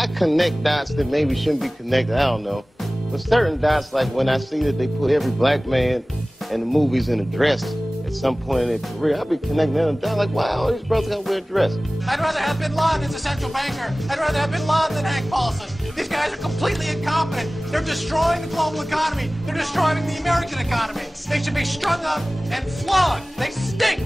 I connect dots that maybe shouldn't be connected. I don't know. But certain dots, like when I see that they put every black man in the movies in a dress at some point in their career, I'll be connecting them down like, why all these brothers gotta wear a dress? I'd rather have Bin Laden as a central banker. I'd rather have Bin Laden than Hank Paulson. These guys are completely incompetent. They're destroying the global economy. They're destroying the American economy. They should be strung up and flogged. They stink.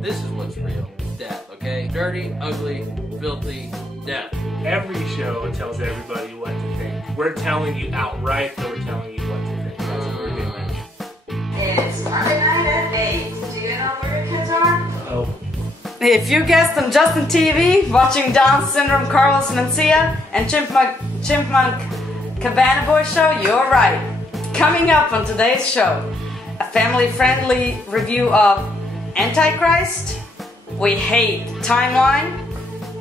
This is what's real. Death, okay? Dirty, ugly, filthy death. Every show tells everybody what to think. We're telling you outright that we're telling you what to think. That's what we're doing. It's Monday night at 8. Do you know where your kids are? Oh. If you guessed on Justin TV, watching Down Syndrome Carlos Mencia and Chipmunk Cabana Boy show, you're right. Coming up on today's show, a family-friendly review of Antichrist, We Hate Timeline,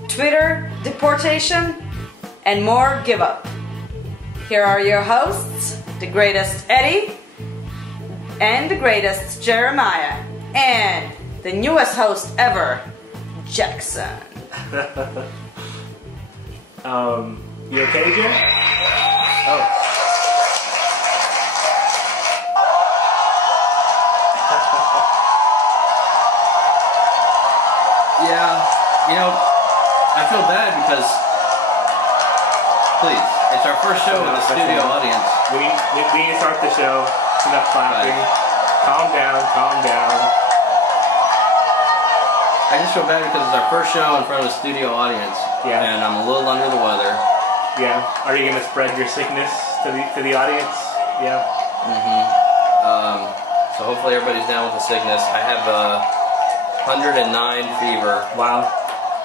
Twitter deportation, and more give up. Here are your hosts, the greatest Eddie, and the greatest Jeremiah, and the newest host ever, Jackson. You okay, Jim? Oh. Yeah, you know, I feel bad because, please, it's our first show with a studio audience. We need to start the show. Enough clapping. Right. Calm down, calm down. I just feel bad because it's our first show in front of a studio audience. Yeah. And I'm a little under the weather. Yeah. Are you gonna spread your sickness to the audience? Yeah. So hopefully everybody's down with the sickness. I have 109 fever. Wow.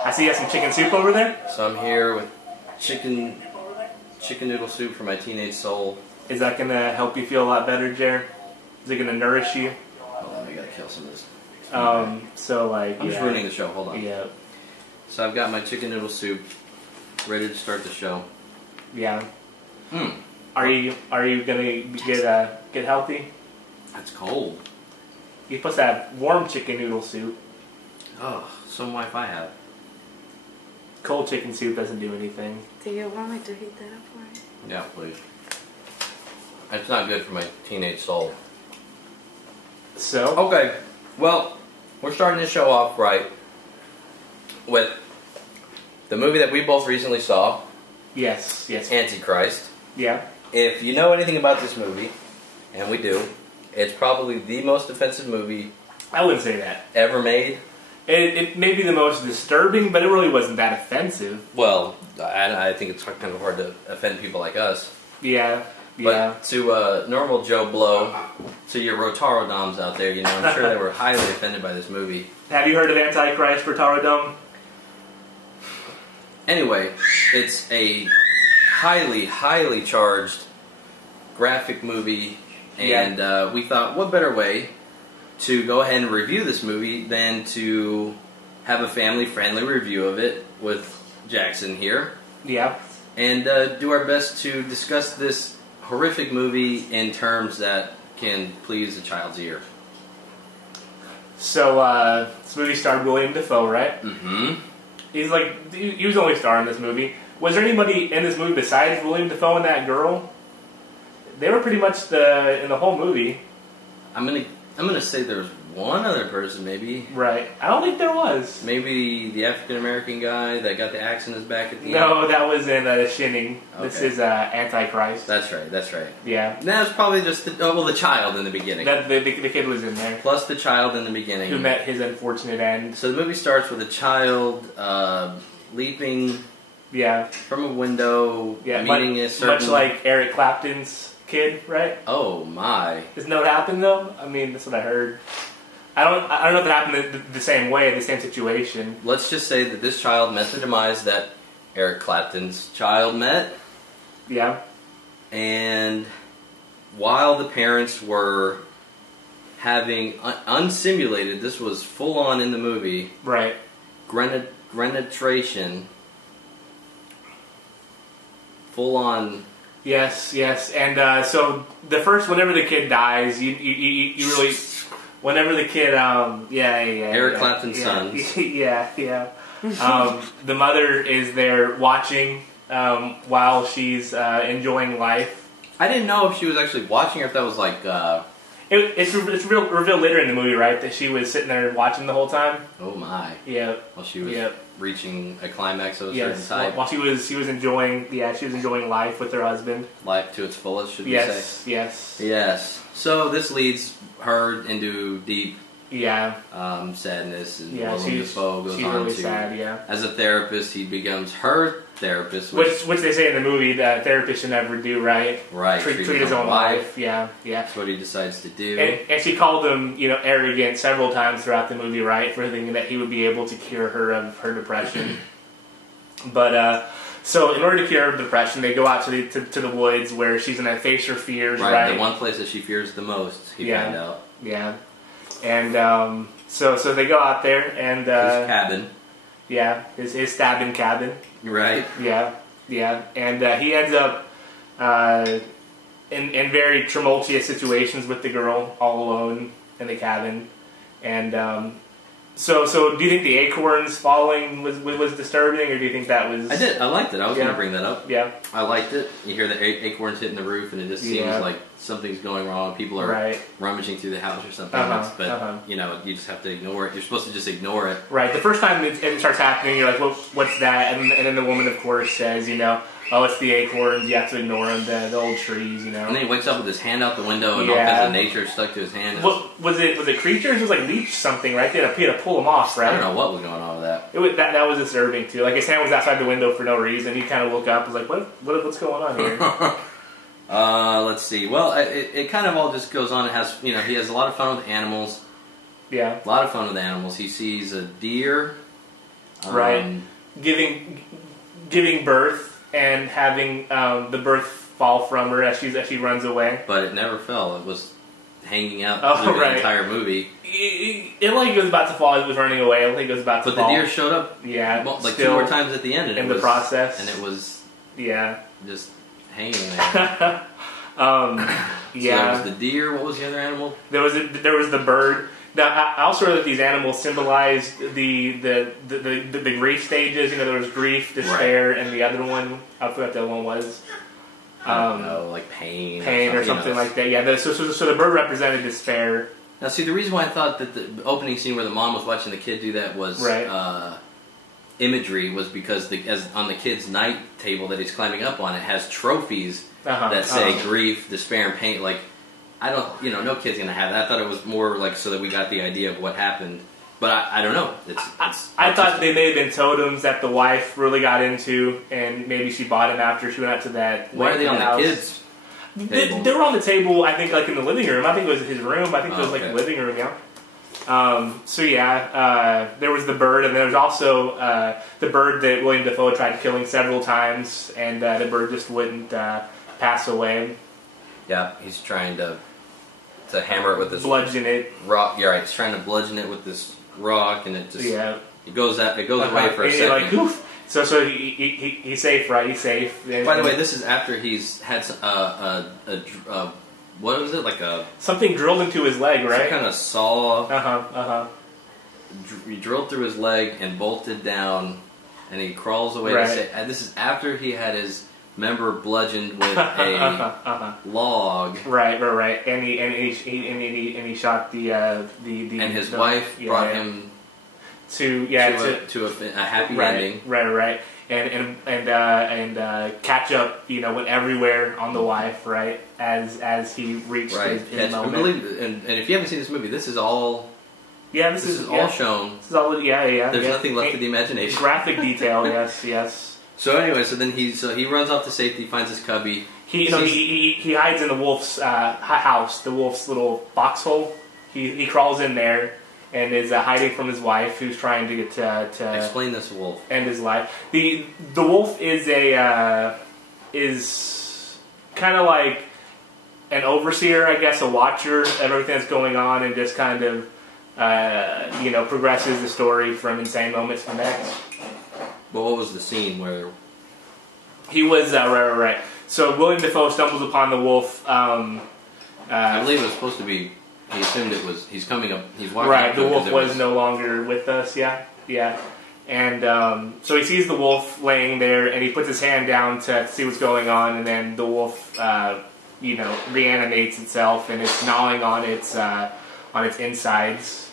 I see you have some chicken soup over there. So I'm here with chicken noodle soup for my teenage soul. Is that gonna help you feel a lot better, Jer? Is it gonna nourish you? Hold on, I gotta kill some of this. So like, I'm just ruining the show. Hold on. Yeah. So I've got my chicken noodle soup ready to start the show. Yeah. Are you gonna get healthy? That's cold. You're supposed to have warm chicken noodle soup. Oh, some wife I have. Cold chicken soup doesn't do anything. Do you want me to heat that up for you? Yeah, please. It's not good for my teenage soul. So? Okay, well, we're starting this show off right with the movie that we both recently saw. Yes, yes. Antichrist. Yeah. If you know anything about this movie, and we do, it's probably the most offensive movie I wouldn't say that. ever made. It may be the most disturbing, but it really wasn't that offensive. Well, I think it's kind of hard to offend people like us. Yeah. But to normal Joe Blow, to your Rotaro Doms out there, you know, I'm sure they were highly offended by this movie. Have you heard of Antichrist for Taro Dome? Anyway, it's a highly, highly charged graphic movie, and we thought, what better way to go ahead and review this movie than to have a family-friendly review of it with Jackson here. Yeah. And do our best to discuss this horrific movie in terms that can please a child's ear. So, this movie starred William Dafoe, right? Mm-hmm. He was the only star in this movie. Was there anybody in this movie besides William Dafoe and that girl? They were pretty much in the whole movie. I'm gonna say there's one other person, maybe. Right. I don't think there was. Maybe the African American guy that got the axe in his back at the end. No, that was in Shining. Okay. This is Antichrist. That's right. That's right. Yeah. That was probably just the child in the beginning. The kid was in there. Plus the child in the beginning. Who met his unfortunate end. So the movie starts with a child leaping from a window, meeting a certain... Much like Eric Clapton's kid, right? Oh my. Doesn't know what happened though? I mean, that's what I heard. I don't know if it happened the same way, the same situation. Let's just say that this child met the demise that Eric Clapton's child met. Yeah. And while the parents were having unsimulated, this was full on in the movie. Right. Grenetration. Full on. Yes, and whenever the kid dies, you really, whenever the kid, Eric Clapton's son. The mother is there watching while she's enjoying life. I didn't know if she was actually watching or if that was like. It's revealed later in the movie, right, that she was sitting there watching the whole time. Oh my! Yeah. While she was reaching a climax of a certain type. While she was enjoying life with her husband. Life to its fullest, should we say? Yes. So this leads her into deep sadness, and Willem Dafoe goes on really to sad, as a therapist, he becomes her therapist, which they say in the movie that therapists should never do, right? Right. Treat his own wife. Yeah. That's what he decides to do. And she called him, arrogant several times throughout the movie, right? For thinking that he would be able to cure her of her depression. But so in order to cure her depression, they go out to the woods where she's going to face her fears, right? The one place that she fears the most. He found out. Yeah. And so they go out there and his cabin. Yeah, his stabbing cabin. Right. Yeah. And he ends up in very tumultuous situations with the girl all alone in the cabin. And so do you think the acorns falling was disturbing, or do you think that was? I did. I liked it. I was going to bring that up. Yeah. I liked it. You hear the acorns hitting the roof, and it just seems like something's going wrong. People are rummaging through the house or something. But you just have to ignore it. You're supposed to just ignore it. Right. The first time it starts happening, you're like, well, what's that? And then the woman, of course, says, oh, it's the acorns. You have to ignore them. The old trees. And then he wakes up with his hand out the window, and all kinds of nature stuck to his hand. Was it creatures? It was like leech something, right? They had to pull them off, right? I don't know what was going on with that. That was disturbing too. Like his hand was outside the window for no reason. He kind of woke up, was like, what's going on here? Let's see. Well, it kind of all just goes on. It has, he has a lot of fun with animals. Yeah. A lot of fun with animals. He sees a deer. Right. Giving birth and having the birth fall from her as she runs away. But it never fell. It was hanging out through the entire movie. It like was about to fall. It was running away. I don't think it was about to fall. But the deer showed up. Yeah. Like 2 more times at the end. In the process. And it was. Yeah. Just hanging there. So there was the deer. What was the other animal? There was the bird. Now, I also read that these animals symbolized the grief stages. There was grief, despair, and the other one, I forgot what the other one was. I don't know, like pain or something like that. Yeah. So the bird represented despair. Now, see, the reason why I thought that the opening scene where the mom was watching the kid do that was imagery was because as on the kid's night table that he's climbing up on, it has trophies that say grief, despair, and pain. Like, I don't, no kid's gonna have that. I thought it was more like so that we got the idea of what happened. But I don't know. I thought they may have been totems that the wife really got into, and maybe she bought him after she went out to that. Why are they on house. The kids' table? They were on the table, I think, like in the living room. I think it was his room. I think it was like the living room, there was the bird, and there was also the bird that William Dafoe tried killing several times, and the bird just wouldn't pass away. Yeah, he's trying to hammer it with this bludgeon it rock. Yeah, right. He's trying to bludgeon it with this rock, and it just it goes away for a second. Like, oof. So he's safe, right? He's safe. By the way, this is after he's had what was it, like something drilled into his leg, right? Some kind of saw. He drilled through his leg and bolted down, and he crawls away. To say, and this is after he had his member bludgeoned with a log. Right. And he shot the and his wife brought him to a happy ending. Right. And catch up, went everywhere on the wife, right? As he reached his moment. And if you haven't seen this movie, this is all. Yeah, this is all shown. This is all. Yeah. There's nothing left to the imagination. Graphic detail. Yes. So anyway, then he runs off to safety, finds his cubby. He hides in the wolf's house, the wolf's little foxhole. He crawls in there and is hiding from his wife, who's trying to get to explain this wolf. End his life. The wolf is is kind of like an overseer, I guess, a watcher of everything that's going on, and just kind of progresses the story from insane moments to next. Well, what was the scene where he was right? So William Dafoe stumbles upon the wolf. I believe it was supposed to be. He assumed it was. He's coming up. He's walking. Right. The wolf was no longer with us. Yeah. And so he sees the wolf laying there, and he puts his hand down to see what's going on, and then the wolf, reanimates itself, and it's gnawing on its insides,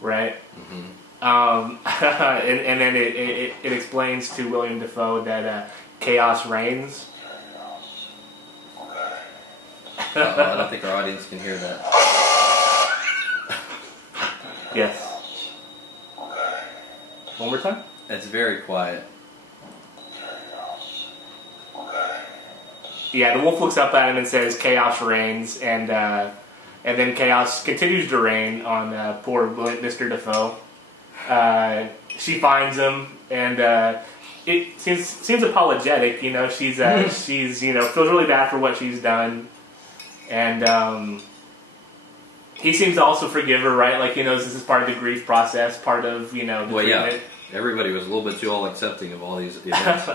right? Mm-hmm. And then it explains to William Dafoe that chaos reigns. I don't think our audience can hear that. Yes. One more time? It's very quiet. Yeah, the wolf looks up at him and says, "Chaos reigns," and then chaos continues to reign on poor Mr. Defoe. She finds him, and it seems apologetic. You know, she's feels really bad for what she's done, and he seems to also forgive her, right? Like, this is part of the grief process, part of the treatment. Yeah, everybody was a little bit too all accepting of all these events.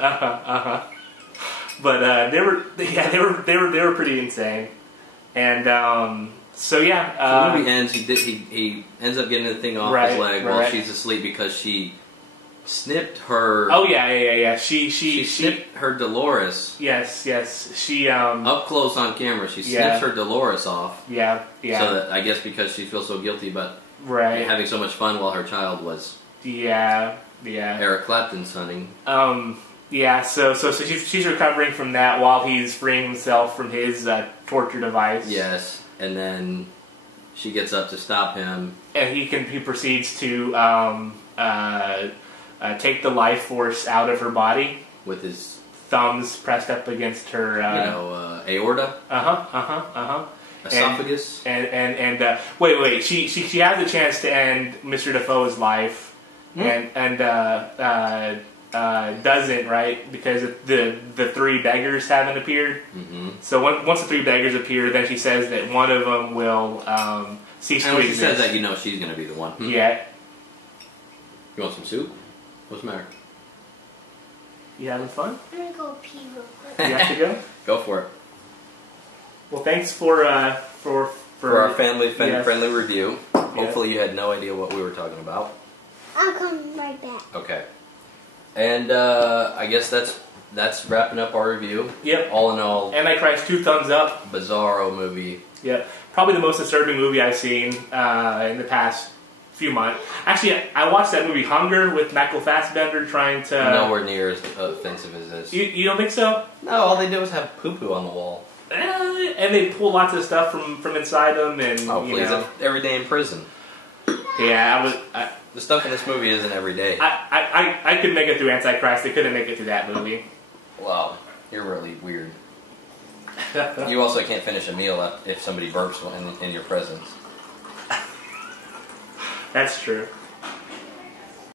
But they were pretty insane, and so the movie ends. He ends up getting the thing off his leg while she's asleep because she snipped her. Oh yeah. She snipped her Dolores. Yes. She up close on camera. She snips her Dolores off. Yeah. So that, I guess because she feels so guilty about having so much fun while her child was. Yeah. Eric Clapton's hunting. Yeah, so she's recovering from that while he's freeing himself from his torture device. Yes, and then she gets up to stop him, and he proceeds to take the life force out of her body with his thumbs pressed up against her aorta. Esophagus. And wait. She has a chance to end Mr. Defoe's life, and doesn't, right? Because the three beggars haven't appeared. Mm-hmm. So once the three beggars appear, then she says that one of them will cease to exist. And when she says that, she's going to be the one. Yeah. You want some soup? What's the matter? You having fun? I'm gonna go pee real quick. You have to go? Go for it. Well, thanks for our family-friendly review. Hopefully you had no idea what we were talking about. I'm coming right back. Okay. And I guess that's wrapping up our review. Yep. All in all, Antichrist, 2 thumbs up. Bizarro movie. Yep. Probably the most disturbing movie I've seen in the past few months. Actually, I watched that movie Hunger with Michael Fassbender trying to... Nowhere near as offensive as this. You don't think so? No, all they did was have poo-poo on the wall. And they pull lots of stuff from inside them. And, please. Every day in prison. Yeah, the stuff in this movie isn't every day. I could make it through Antichrist. I couldn't make it through that movie. Wow, you're really weird. You also can't finish a meal if somebody burps in your presence. That's true.